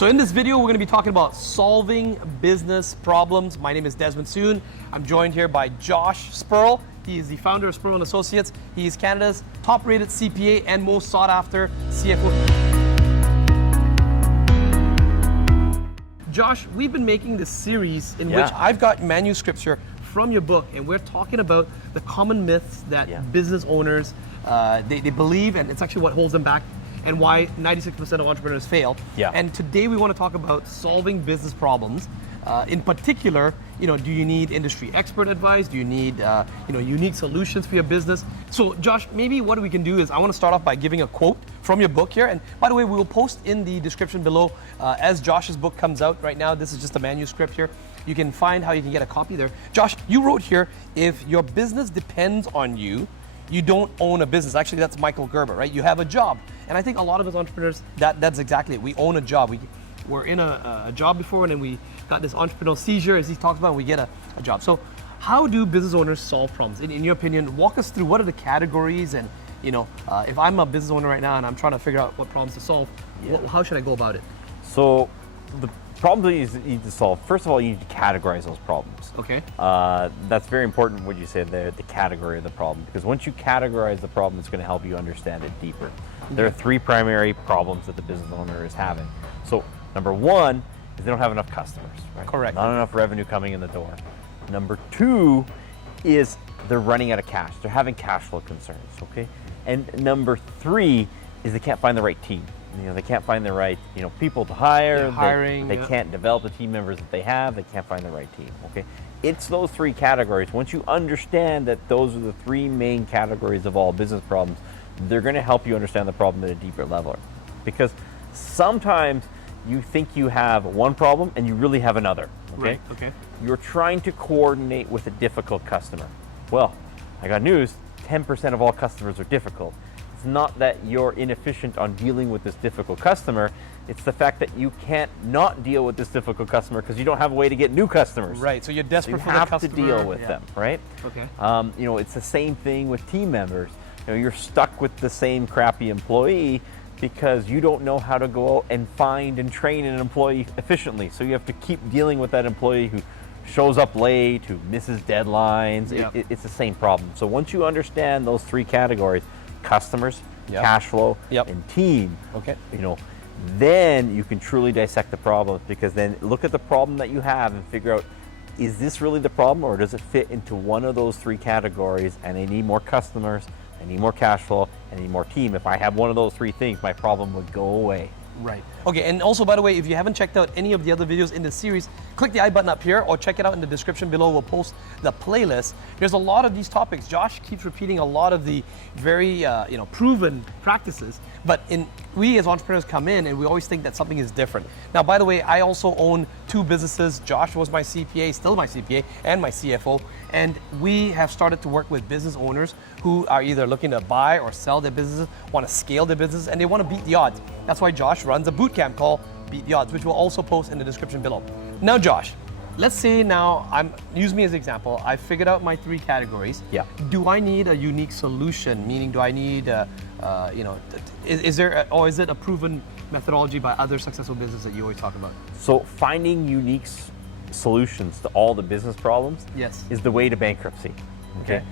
So in this video, we're going to be talking about solving business problems. My name is Desmond Soon. I'm joined here by Josh Spurrell. He is the founder of Spurrell Associates. He is Canada's top-rated CPA and most sought-after CFO. Josh, we've been making this series in which I've got manuscripts here from your book, and we're talking about the common myths that business owners they believe, and it's actually what holds them back, and why 96% of entrepreneurs fail. And today we want to talk about solving business problems. In particular, do you need industry expert advice? Do you need unique solutions for your business? So Josh, maybe what we can do is I want to start off by giving a quote from your book here. And by the way, we will post in the description below as Josh's book comes out right now. This is just a manuscript here. You can find how you can get a copy there. Josh, you wrote here, if your business depends on you, you don't own a business. Actually, that's Michael Gerber, right? You have a job. And I think a lot of us entrepreneurs, that's exactly it. We own a job. We're in a job before, and then we got this entrepreneurial seizure, as he talks about, and we get a job. So how do business owners solve problems? In your opinion, walk us through what are the categories, and if I'm a business owner right now and I'm trying to figure out what problems to solve, how should I go about it? So the problems that you need to solve, first of all, you need to categorize those problems. Okay. That's very important what you said there, the category of the problem, because once you categorize the problem, it's going to help you understand it deeper. There are three primary problems that the business owner is having. So number one is they don't have enough customers, right? Correct. Not enough revenue coming in the door. Number two is they're running out of cash. They're having cash flow concerns, okay? And number three is they can't find the right team. They can't find the right people to hire. Hiring. They can't develop the team members that they have. They can't find the right team, okay? It's those three categories. Once you understand that those are the three main categories of all business problems, they're going to help you understand the problem at a deeper level. Because sometimes you think you have one problem and you really have another, okay? Right, okay. You're trying to coordinate with a difficult customer. Well, I got news, 10% of all customers are difficult. It's not that you're inefficient on dealing with this difficult customer, it's the fact that you can't not deal with this difficult customer because you don't have a way to get new customers. Right, so you're desperate for the customer. You have to deal with them, right? Okay. It's the same thing with team members. You're stuck with the same crappy employee because you don't know how to go out and find and train an employee efficiently. So you have to keep dealing with that employee who shows up late, who misses deadlines. It's the same problem. So once you understand those three categories, customers, cash flow, and team, then you can truly dissect the problem, because then look at the problem that you have and figure out, is this really the problem, or does it fit into one of those three categories, and I need more customers, I need more cash flow, I need more team. If I have one of those three things, my problem would go away. Right. Okay, and also, by the way, if you haven't checked out any of the other videos in this series, click the I button up here or check it out in the description below. We'll post the playlist. There's a lot of these topics. Josh keeps repeating a lot of the very proven practices, but we as entrepreneurs come in and we always think that something is different. Now, by the way, I also own two businesses. Josh was my CPA, still my CPA, and my CFO, and we have started to work with business owners who are either looking to buy or sell their businesses, want to scale their business, and they want to beat the odds. That's why Josh runs a bootcamp called Beat the Odds, which we'll also post in the description below. Now, Josh, let's say now use me as an example. I figured out my three categories. Do I need a unique solution? Meaning, do I need is it a proven methodology by other successful businesses that you always talk about? So finding unique solutions to all the business problems is the way to bankruptcy. Okay.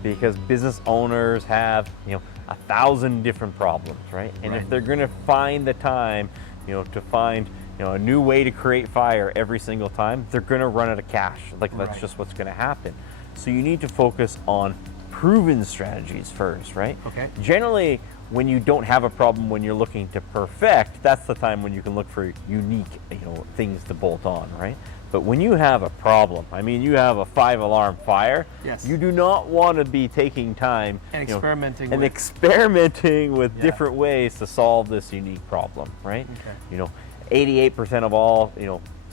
Because business owners have 1,000 different problems, right? And if they're going to find the time, to find a new way to create fire every single time, they're going to run out of cash. That's just what's going to happen. So you need to focus on proven strategies first, right? Okay. Generally, when you don't have a problem, when you're looking to perfect, that's the time when you can look for unique, things to bolt on, right? But when you have a problem, you have a 5-alarm fire, you do not want to be taking time and experimenting with different ways to solve this unique problem, right? Okay. 88% of all,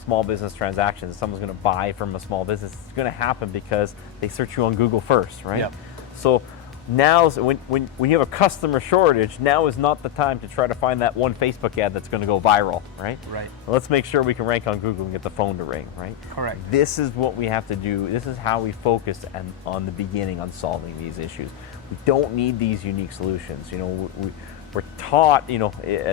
small business transactions, someone's going to buy from a small business, it's going to happen because they search you on Google first, right? So now, when you have a customer shortage, now is not the time to try to find that one Facebook ad that's going to go viral, right? Right. Let's make sure we can rank on Google and get the phone to ring, right? Correct. This is what we have to do. This is how we focus on the beginning on solving these issues. We don't need these unique solutions. We're taught,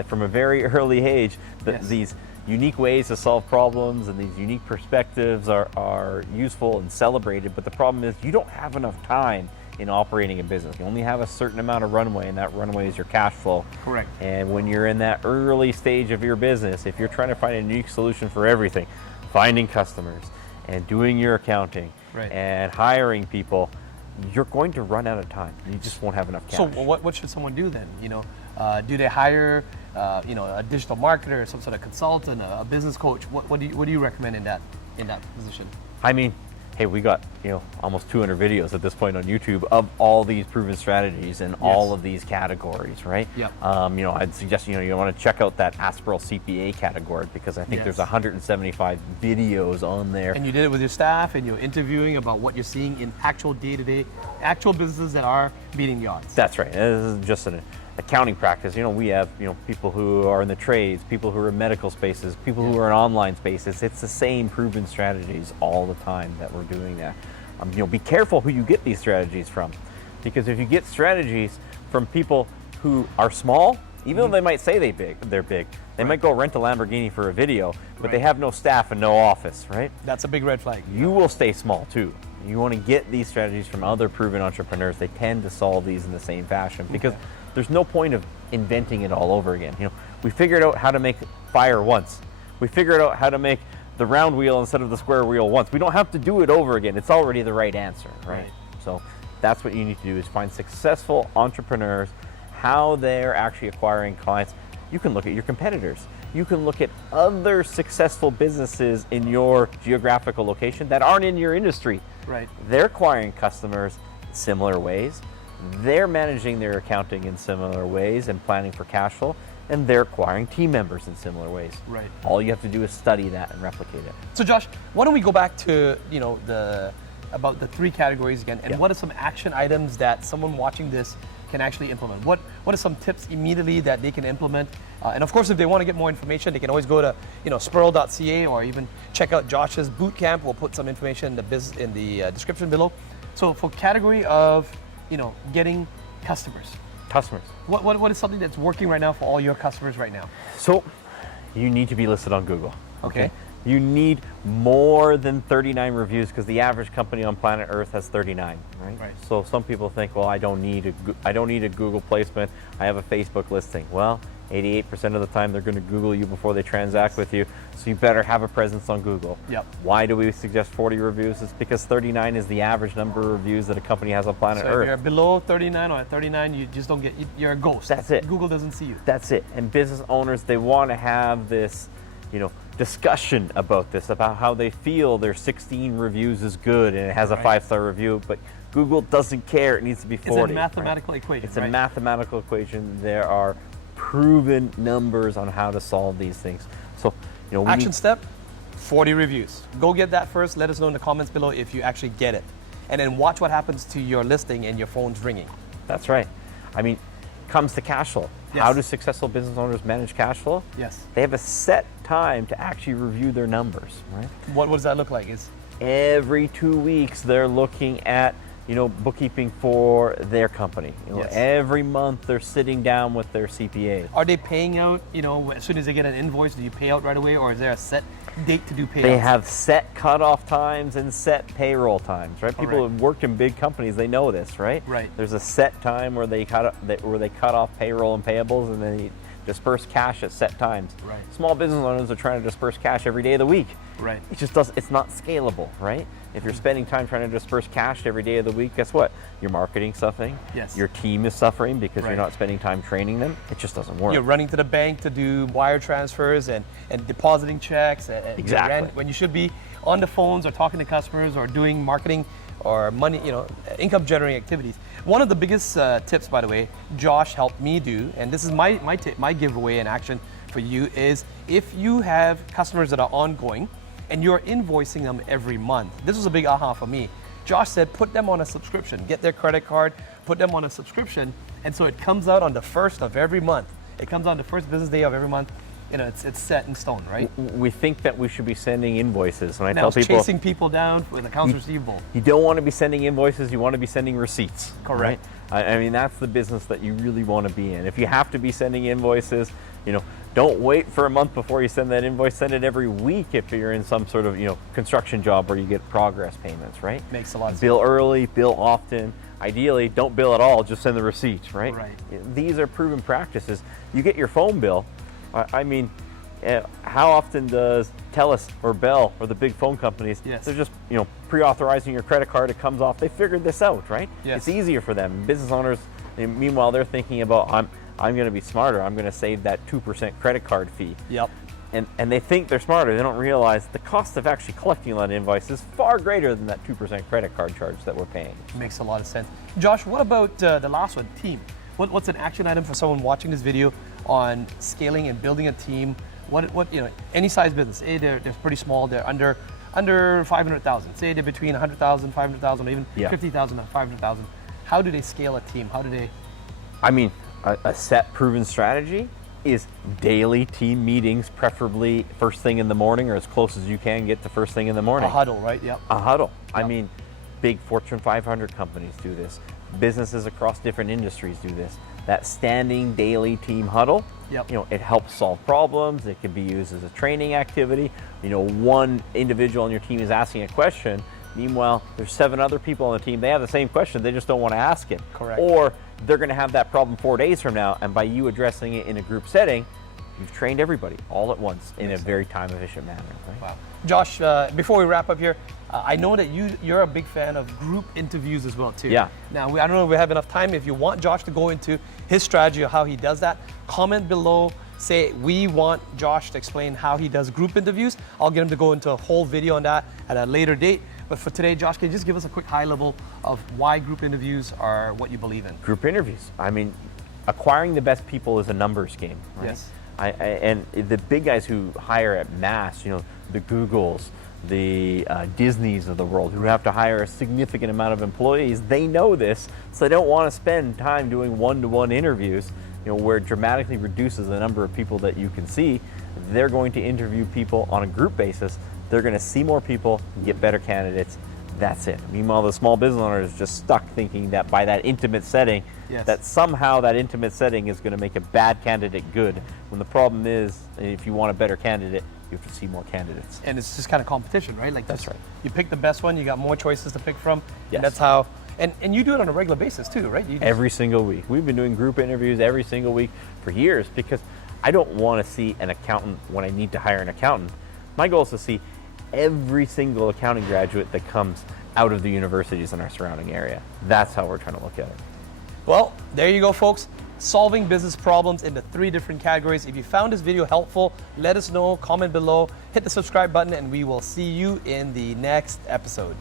from a very early age that these unique ways to solve problems and these unique perspectives are useful and celebrated, but the problem is you don't have enough time in operating a business. You only have a certain amount of runway, and that runway is your cash flow. Correct. And when you're in that early stage of your business, if you're trying to find a unique solution for everything, finding customers and doing your accounting and hiring people, you're going to run out of time. You just won't have enough cash. So what should someone do then? Do they hire a digital marketer, some sort of consultant, a business coach? What do you recommend in that position? I mean, hey, we got almost 200 videos at this point on YouTube of all these proven strategies and all of these categories, right? Yeah. I'd suggest you want to check out that Spurrell CPA category, because I think there's 175 videos on there. And you did it with your staff, and you're interviewing about what you're seeing in actual day-to-day, actual businesses that are beating the odds. That's right. This is just an accounting practice. We have people who are in the trades, people who are in medical spaces, people who are in online spaces. It's the same proven strategies all the time that we're doing that. Be careful who you get these strategies from, because if you get strategies from people who are small, even though they might say they're big, they might go rent a Lamborghini for a video, but they have no staff and no office, right? That's a big red flag. You will stay small too. You want to get these strategies from other proven entrepreneurs. They tend to solve these in the same fashion, because there's no point of inventing it all over again. We figured out how to make fire once. We figured out how to make the round wheel instead of the square wheel once. We don't have to do it over again. It's already the right answer, right? So that's what you need to do, is find successful entrepreneurs, how they're actually acquiring clients. You can look at your competitors. You can look at other successful businesses in your geographical location that aren't in your industry. Right. They're acquiring customers in similar ways. They're managing their accounting in similar ways and planning for cash flow, and they're acquiring team members in similar ways. Right. All you have to do is study that and replicate it. So Josh, why don't we go back to about the 3 categories again, and what are some action items that someone watching this can actually implement? What are some tips immediately that they can implement? And of course, if they want to get more information, they can always go to spurrell.ca, or even check out Josh's bootcamp. We'll put some information in the description below. So for category of getting customers. What is something that's working right now for all your customers right now? So you need to be listed on Google. Okay. You need more than 39 reviews, because the average company on planet Earth has 39, right? So some people think, well, I don't need a Google placement. I have a Facebook listing. Well, 88% of the time they're going to Google you before they transact with you, so you better have a presence on Google. Yep. Why do we suggest 40 reviews? It's because 39 is the average number of reviews that a company has on planet Earth. If you're below 39 or at 39, you just don't get, you're a ghost. That's it. Google doesn't see you. That's it. And business owners, they want to have this, discussion about this, about how they feel their 16 reviews is good and it has a 5-star review, but Google doesn't care. It needs to be 40. It's a mathematical equation. It's a mathematical equation. There are proven numbers on how to solve these things. So, action step, 40 reviews. Go get that first. Let us know in the comments below if you actually get it. And then watch what happens to your listing and your phone's ringing. That's right. I mean, comes to cash flow. Yes. How do successful business owners manage cash flow? Yes. They have a set time to actually review their numbers, right? What does that look like? Every 2 weeks they're looking at bookkeeping for their company. Every month they're sitting down with their CPA. Are they paying out, as soon as they get an invoice, do you pay out right away, or is there a set date to do payouts? They have set cutoff times and set payroll times, right? People who have worked in big companies, they know this, right? Right. There's a set time where they cut off payroll and payables, and they disperse cash at set times. Right. Small business owners are trying to disperse cash every day of the week. Right. It's not scalable, right? If you're spending time trying to disperse cash every day of the week, guess what? Your marketing's suffering. Yes. Your team is suffering because you're not spending time training them. It just doesn't work. You're running to the bank to do wire transfers and depositing checks. Exactly. When you should be on the phones or talking to customers or doing marketing or money, income generating activities. One of the biggest tips, by the way, Josh helped me do, and this is my tip, my giveaway in action for you, is if you have customers that are ongoing and you're invoicing them every month. This was a big aha for me. Josh said, put them on a subscription. Get their credit card, put them on a subscription, and so it comes out on the 1st of every month. It comes on the first business day of every month. It's set in stone, right? We think that we should be sending invoices. When I tell people, chasing people down with accounts receivable. You don't want to be sending invoices. You want to be sending receipts. Correct. Right? I mean, that's the business that you really want to be in. If you have to be sending invoices, Don't wait for a month before you send that invoice. Send it every week if you're in some sort of construction job where you get progress payments, right? Makes a lot of sense. Bill early, bill often. Ideally, don't bill at all, just send the receipts, right? Right. These are proven practices. You get your phone bill. I mean, how often does TELUS or Bell or the big phone companies, they're just pre-authorizing your credit card, it comes off. They figured this out, right? Yes. It's easier for them. Business owners, meanwhile, they're thinking about, I'm going to be smarter. I'm going to save that 2% credit card fee. Yep. And they think they're smarter. They don't realize the cost of actually collecting that invoice is far greater than that 2% credit card charge that we're paying. Makes a lot of sense. Josh, what about the last one, team? What's an action item for someone watching this video on scaling and building a team? What any size business, say they're pretty small, they're under 500,000. Say they're between 100,000, 500,000, or even 50,000 and 500,000. How do they scale a team? How do they? I mean, a set proven strategy is daily team meetings, preferably first thing in the morning or as close as you can get to first thing in the morning. A huddle, right? Yep. A huddle. Yep. I mean, big Fortune 500 companies do this. Businesses across different industries do this. That standing daily team huddle, it helps solve problems. It can be used as a training activity. One individual on your team is asking a question. Meanwhile, there's 7 other people on the team. They have the same question. They just don't want to ask it. Correct. Or they're going to have that problem 4 days from now. And by you addressing it in a group setting, you've trained everybody all at once in a very time-efficient manner. Right? Wow. Josh, before we wrap up here, I know that you're a big fan of group interviews as well, too. Yeah. Now, I don't know if we have enough time. If you want Josh to go into his strategy of how he does that, comment below. Say, we want Josh to explain how he does group interviews. I'll get him to go into a whole video on that at a later date. But for today, Josh, can you just give us a quick high level of why group interviews are what you believe in? Group interviews. I mean, acquiring the best people is a numbers game, right? Yes. And the big guys who hire at mass, the Googles, the Disneys of the world, who have to hire a significant amount of employees, they know this, so they don't want to spend time doing one-to-one interviews, where it dramatically reduces the number of people that you can see. They're going to interview people on a group basis. They're going to see more people, get better candidates. That's it. Meanwhile, the small business owner is just stuck thinking that by that intimate setting, that somehow that intimate setting is going to make a bad candidate good, when the problem is, if you want a better candidate, you have to see more candidates. And it's just kind of competition, right? Like that's right. You pick the best one, you got more choices to pick from. Yes. And that's how, and you do it on a regular basis too, right? Every single week. We've been doing group interviews every single week for years, because I don't want to see an accountant when I need to hire an accountant. My goal is to see every single accounting graduate that comes out of the universities in our surrounding area. That's how we're trying to look at it. Well, there you go, folks. Solving business problems into 3 different categories. If you found this video helpful, let us know, comment below, hit the subscribe button, and we will see you in the next episode.